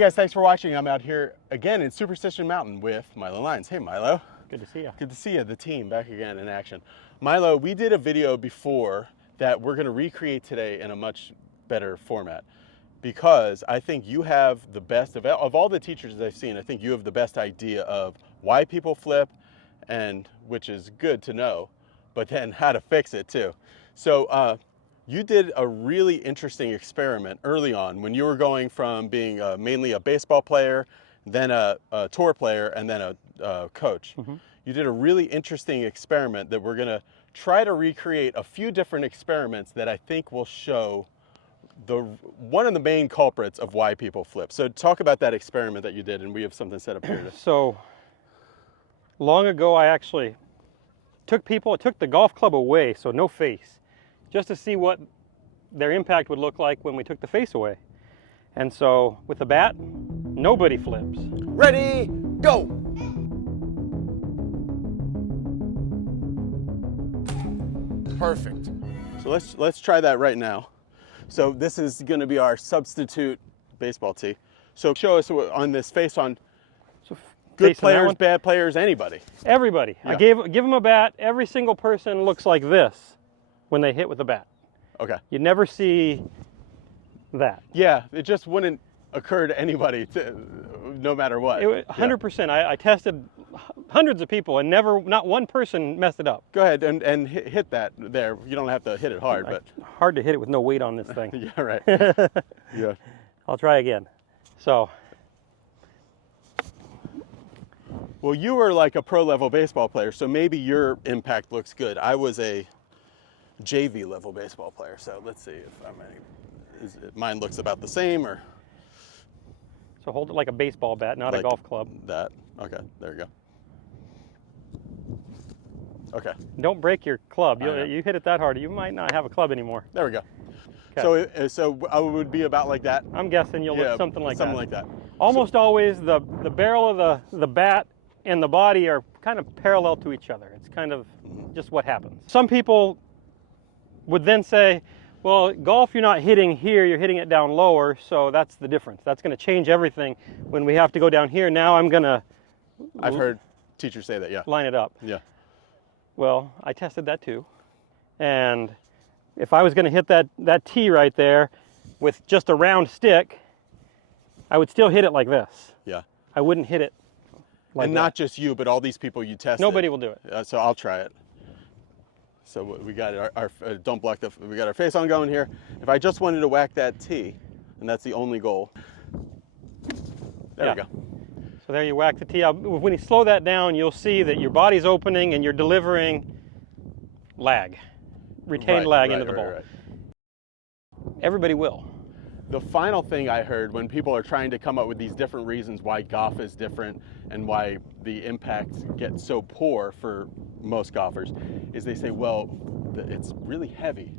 guys, thanks for watching. I'm out here again in Superstition Mountain with Milo Lyons. Hey Milo. Good to see you. Good to see you, the team back again in action. Milo, we did a video before that we're gonna recreate today in a much better format because I think you have the best of all the teachers I've seen. I think you have the best idea of why people flip, and which is good to know, but then how to fix it too. So you did a really interesting experiment early on when you were going from being mainly a baseball player, then a tour player, and then a coach. Mm-hmm. You did a really interesting experiment that we're gonna try to recreate a few different experiments that I think will show one of the main culprits of why people flip. So talk about that experiment that you did, and we have something set up here. So long ago, I actually took the golf club away, so no face, just to see what their impact would look like when we took the face away. And so with the bat, nobody flips. Ready, go! Perfect. So let's try that right now. So this is going to be our substitute baseball tee. So show us on this face on good players, bad players, anybody. Everybody. Yeah. I give them a bat. Every single person looks like this when they hit with a bat. Okay. You never see that. Yeah, it just wouldn't occur to anybody, no matter what. 100%. Yeah. I tested hundreds of people, and not one person messed it up. Go ahead and hit that there. You don't have to hit it hard, but hard to hit it with no weight on this thing. Yeah, right. Yeah. I'll try again. So. Well, you were like a pro level baseball player, so maybe your impact looks good. I was a JV level baseball player, so let's see if mine looks about the same, or. So hold it like a baseball bat, not like a golf club. That. Okay, there you go. Okay. Don't break your club. You hit it that hard, you might not have a club anymore. There we go. Okay. So I would be about like that. I'm guessing you'll look something like that. Something like that. Almost always the barrel of the bat and the body are kind of parallel to each other. It's kind of just what happens. Some people would then say, well, golf, you're not hitting here, you're hitting it down lower, so that's the difference. That's going to change everything when we have to go down here. Now I'm going to... I've heard teachers say that, yeah. Line it up. Yeah. Well, I tested that too. And if I was going to hit that tee right there with just a round stick, I would still hit it like this. Yeah. I wouldn't hit it like and not just you, but all these people you tested. Nobody will do it. So I'll try it. So we got our don't block we got our face on going here. If I just wanted to whack that tee, and that's the only goal. There we go. So there you whack the tee. When you slow that down, you'll see that your body's opening and you're delivering lag, retained lag into the ball. Right. Everybody will. The final thing I heard when people are trying to come up with these different reasons why golf is different and why the impacts get so poor for most golfers is they say, well, it's really heavy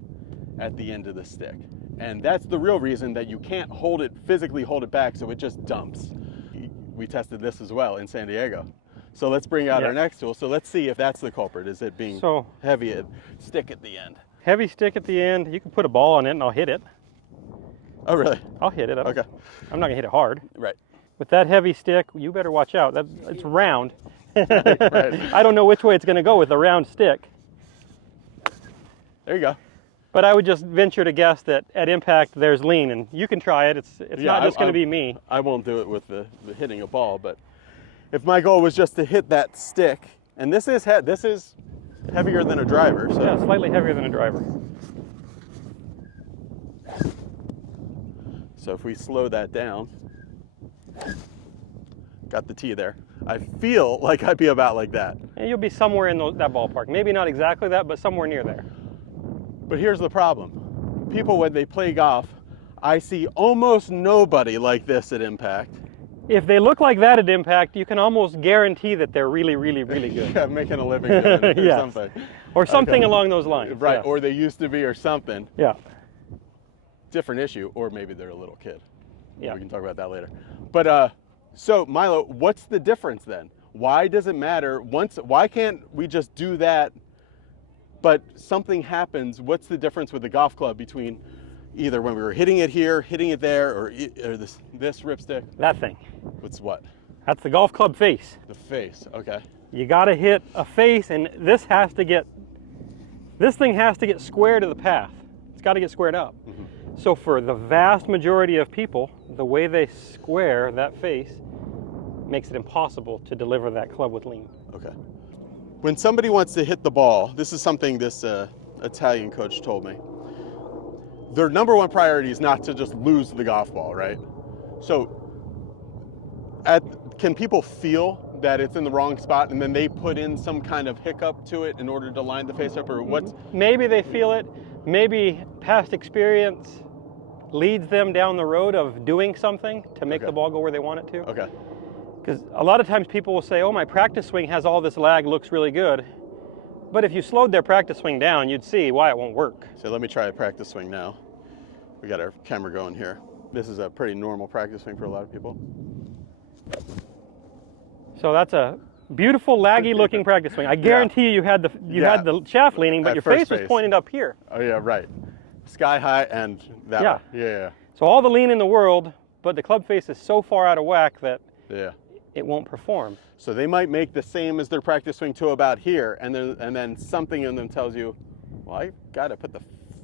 at the end of the stick. And that's the real reason that you can't physically hold it back, so it just dumps. We tested this as well in San Diego. So let's bring out our next tool. So let's see if that's the culprit. Is it being heavy stick at the end? Heavy stick at the end. You can put a ball on it and I'll hit it. Oh, really? I'll hit it. Okay. I'm not gonna hit it hard. Right. With that heavy stick, you better watch out. It's round. Right. I don't know which way it's gonna go with a round stick. There you go. But I would just venture to guess that at impact there's lean, and you can try it. It's not just gonna be me. I won't do it with the hitting a ball, but if my goal was just to hit that stick, and this is heavier than a driver. So. Yeah, slightly heavier than a driver. So if we slow that down, got the tee there. I feel like I'd be about like that. And you'll be somewhere in that ballpark. Maybe not exactly that, but somewhere near there. But here's the problem. People, when they play golf, I see almost nobody like this at impact. If they look like that at impact, you can almost guarantee that they're really, really, really good. Yeah, making a living doing it or something. Or something along those lines. Right, yes. Or they used to be or something. Yeah. Different issue, or maybe they're a little kid. Yeah. We can talk about that later. But so Milo, what's the difference then? Why does it matter? Why can't we just do that, but something happens? What's the difference with the golf club between either when we were hitting it here, hitting it there, or this ripstick? That thing. What's what? That's the golf club face. The face, okay. You got to hit a face, and this thing has to get square to the path. It's got to get squared up. So for the vast majority of people, the way they square that face makes it impossible to deliver that club with lean. Okay. When somebody wants to hit the ball, this is something this Italian coach told me. Their number one priority is not to just lose the golf ball, right? So can people feel that it's in the wrong spot and then they put in some kind of hiccup to it in order to line the face up, or what's? Maybe they feel it. Maybe past experience leads them down the road of doing something to make the ball go where they want it to. Okay. Because a lot of times people will say, oh, my practice swing has all this lag, looks really good. But if you slowed their practice swing down, you'd see why it won't work. So let me try a practice swing now. We got our camera going here. This is a pretty normal practice swing for a lot of people. So that's a beautiful, laggy looking practice swing. I guarantee you had the shaft leaning, but your face was pointed up here. Oh yeah, right. Sky high and that way. Yeah. So all the lean in the world, but the club face is so far out of whack that it won't perform. So they might make the same as their practice swing to about here, and then something in them tells you, well, I got to put the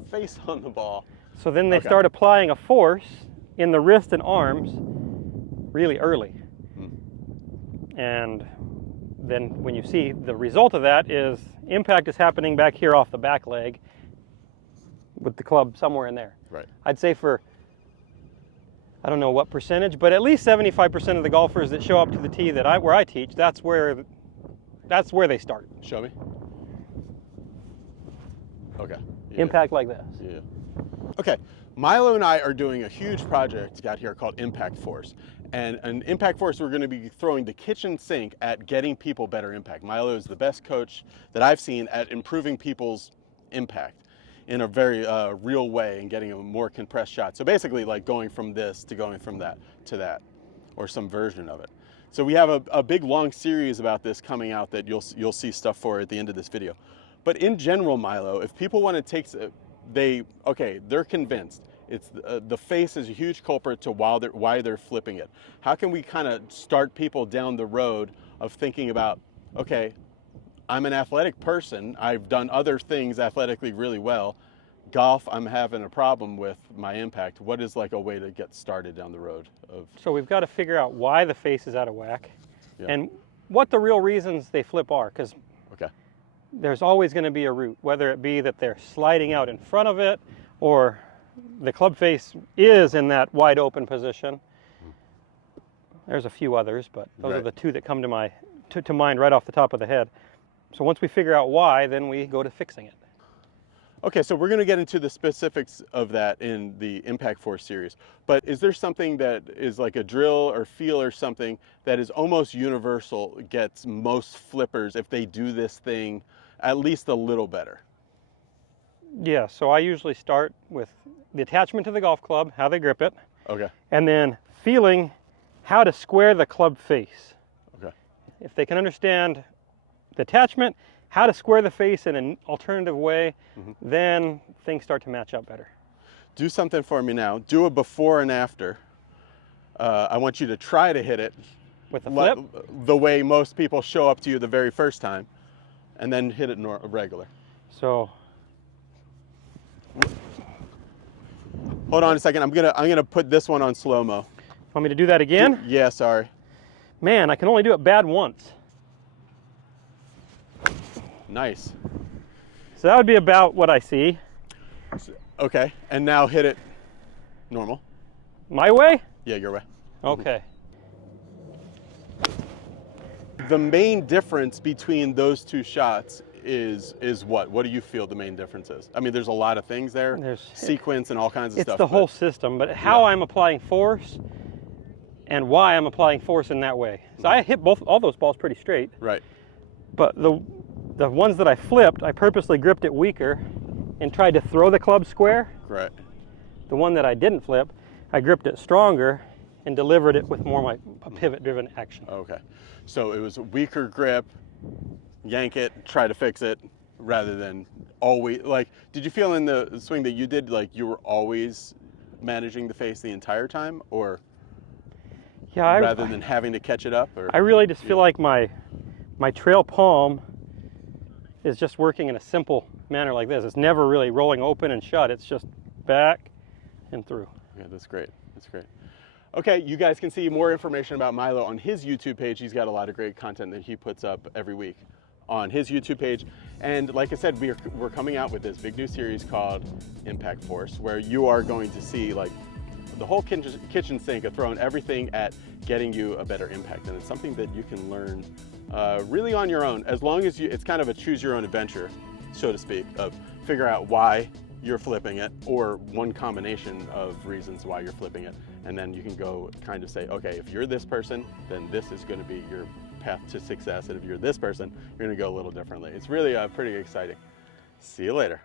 face on the ball. So then they start applying a force in the wrist and arms really early. And then when you see the result of that is impact is happening back here off the back leg with the club somewhere in there. Right. I'd say for, I don't know what percentage, but at least 75% of the golfers that show up to the tee where I teach, that's where they start. Show me. Okay. Impact like this. Yeah. Okay. Milo and I are doing a huge project out here called Impact Force. And an impact force, we're going to be throwing the kitchen sink at getting people better impact. Milo is the best coach that I've seen at improving people's impact in a very real way and getting a more compressed shot. So basically like going from this to going from that to that, or some version of it. So we have a big long series about this coming out that you'll see stuff for at the end of this video. But in general, Milo, if people want to take, they're convinced. It's the face is a huge culprit to why they're flipping it. How can we kind of start people down the road of thinking about, okay, I'm an athletic person. I've done other things athletically really well. Golf, I'm having a problem with my impact. What is like a way to get started down the road of? So we've got to figure out why the face is out of whack and what the real reasons they flip are, because there's always going to be a root, whether it be that they're sliding out in front of it or the club face is in that wide open position. There's a few others, but those are the two that come to mind right off the top of the head. So once we figure out why, then we go to fixing it. Okay, so we're going to get into the specifics of that in the Impact Force series. But is there something that is like a drill or feel or something that is almost universal, gets most flippers, if they do this thing, at least a little better? Yeah, so I usually start with the attachment to the golf club, how they grip it. Okay. And then feeling how to square the club face. Okay. If they can understand the attachment, how to square the face in an alternative way, then things start to match up better. Do something for me now. Do a before and after. I want you to try to hit it with the flip, the way most people show up to you the very first time, and then hit it regular. So hold on a second. I'm gonna put this one on slow-mo. Want me to do that again? Yeah, sorry. Man, I can only do it bad once. Nice. So that would be about what I see. Okay, and now hit it normal. My way? Yeah, your way. Okay. The main difference between those two shots is what? What do you feel the main difference is? I mean, there's a lot of things there. There's sequence and all kinds of stuff. It's the whole system, but how I'm applying force and why I'm applying force in that way. So I hit all those balls pretty straight. Right. But the ones that I flipped, I purposely gripped it weaker and tried to throw the club square. Right. The one that I didn't flip, I gripped it stronger and delivered it with more a pivot-driven action. Okay. So it was a weaker grip, yank it, try to fix it, rather than always, like, did you feel in the swing that you did, like you were always managing the face the entire time, or Yeah, rather than having to catch it up? Or I really just feel like my trail palm is just working in a simple manner like this. It's never really rolling open and shut. It's just back and through. Yeah, that's great. That's great. Okay, you guys can see more information about Milo on his YouTube page. He's got a lot of great content that he puts up every week on his YouTube page. And like I said, we're coming out with this big new series called Impact Force, where you are going to see like the whole kitchen sink of throwing everything at getting you a better impact. And it's something that you can learn really on your own, as long as it's kind of a choose your own adventure, so to speak, of figure out why you're flipping it, or one combination of reasons why you're flipping it. And then you can go kind of say, okay, if you're this person, then this is going to be your path to success. And if you're this person, you're going to go a little differently. It's really pretty exciting. See you later.